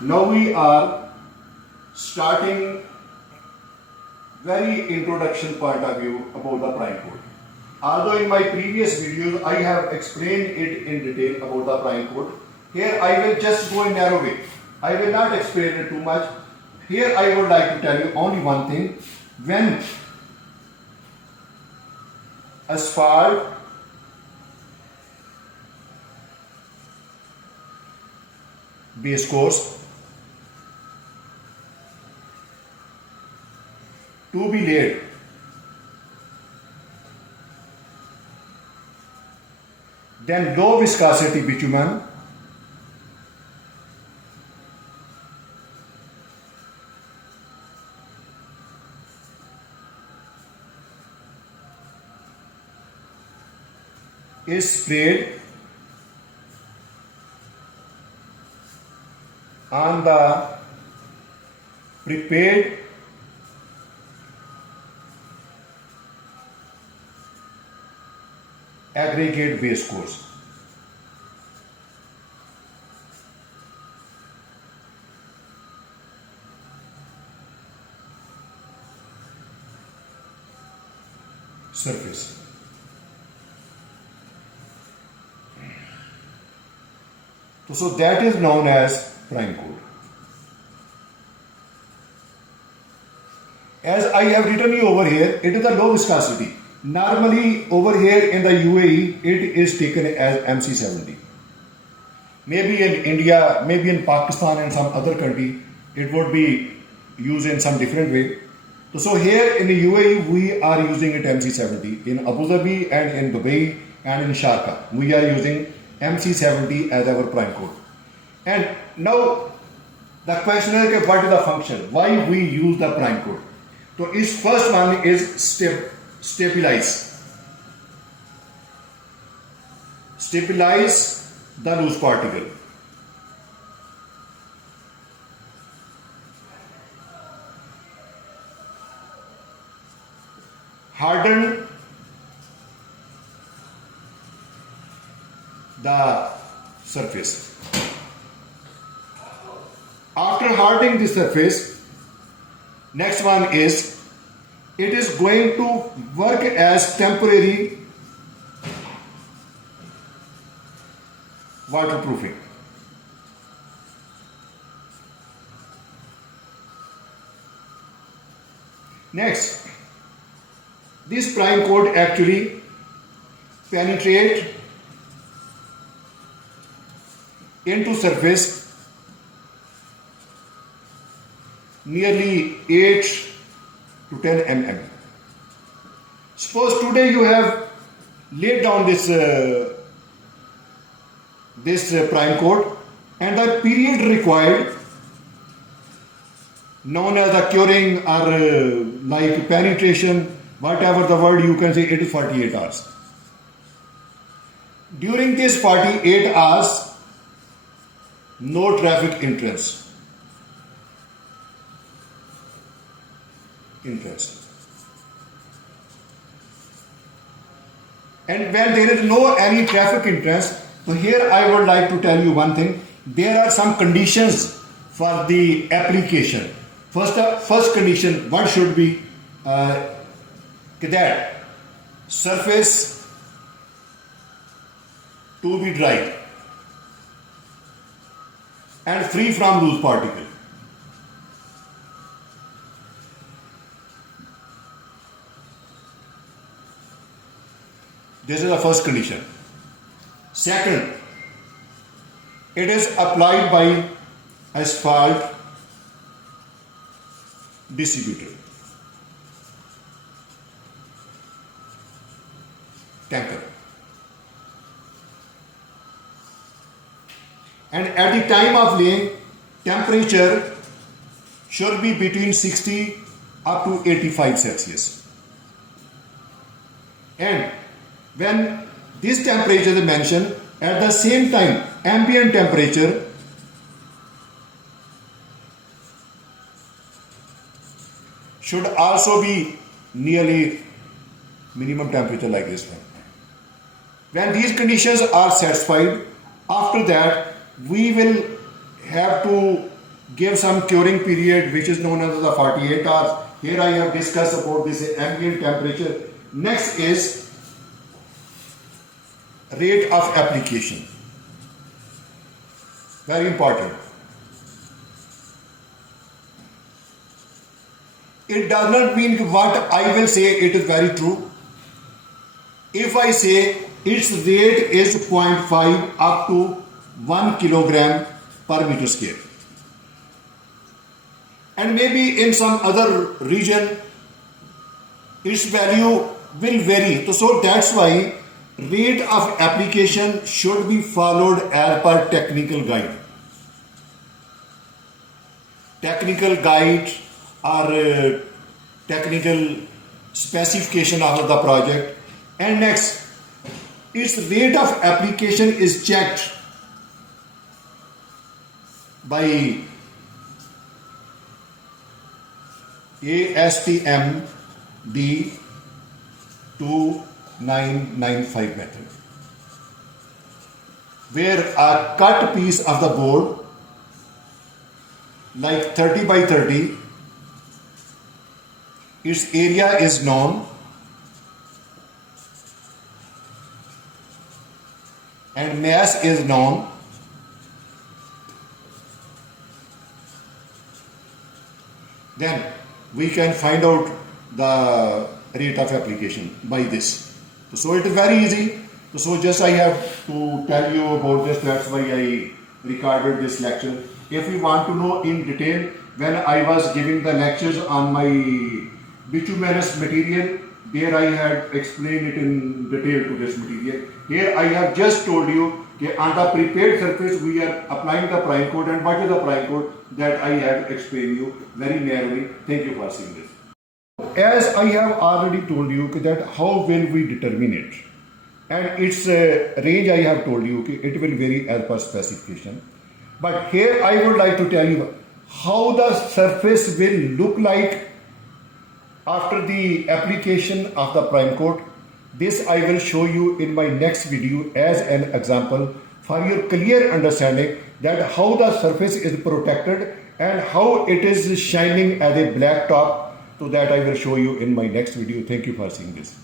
Now we are starting very introduction point of view about the prime code. Although in my previous videos I have explained it in detail about the prime code, here I will just go in narrow way. I will not explain it too much. Here I would like to tell you only one thing. When asphalt base course to be laid then low viscosity bitumen is sprayed on the prepared aggregate base course. Surface. So that is known as prime code. As I have written you over here, it is a low viscosity. Normally over here in the UAE, it is taken as MC70. Maybe in India, maybe in Pakistan and some other country, it would be used in some different way. So here in the UAE, we are using it MC70. In Abu Dhabi and in Dubai and in Sharjah, we are using MC70 as our prime code. And now the question is, what is the function? Why we use the prime code? So its first one is stabilize. Stabilize the loose particle. Harden the surface. After hardening the surface, next one is it is going to work as temporary waterproofing. Next, this prime coat actually penetrate into surface nearly 8 to 10 mm. Suppose today you have laid down this prime coat, and the period required, known as the curing or like penetration, whatever the word you can say, it is 48 hours. During this 48 hours, no traffic entrance. And when there is no any traffic entrance, so here I would like to tell you one thing. There are some conditions for the application. First condition, what should be that surface to be dry and free from loose particle. This is the first condition. Second, it is applied by asphalt distributor, tanker. And at the time of laying, temperature should be between 60 up to 85 Celsius. And when this temperature is mentioned, at the same time, ambient temperature should also be nearly minimum temperature like this one. When these conditions are satisfied, after that we will have to give some curing period which is known as the 48 hours. Here I have discussed about this ambient temperature. Next is rate of application. Very important. It does not mean what I will say it is very true. If I say its rate is 0.5 up to 1 kilogram per meter square, and maybe in some other region its value will vary. So that's why rate of application should be followed as per technical guide. Technical guide or technical specification of the project. And next, its rate of application is checked by ASTM D2995 method, where a cut piece of the board like 30 by 30, its area is known and mass is known. Then we can find out the rate of application by this. So it is very easy. So just I have to tell you about this. That's why I recorded this lecture. If you want to know in detail, when I was giving the lectures on my bituminous material, there I had explained it in detail to this material. Here I have just told you that on the prepared surface we are applying the prime coat, and what is the prime coat that I have explained you very narrowly. Thank you for seeing this. As I have already told you that how will we determine it, and its range I have told you it will vary as per specification. But here I would like to tell you how the surface will look like after the application of the prime coat. This I will show you in my next video as an example for your clear understanding that how the surface is protected and how it is shining as a black top. So that I will show you in my next video. Thank you for seeing this.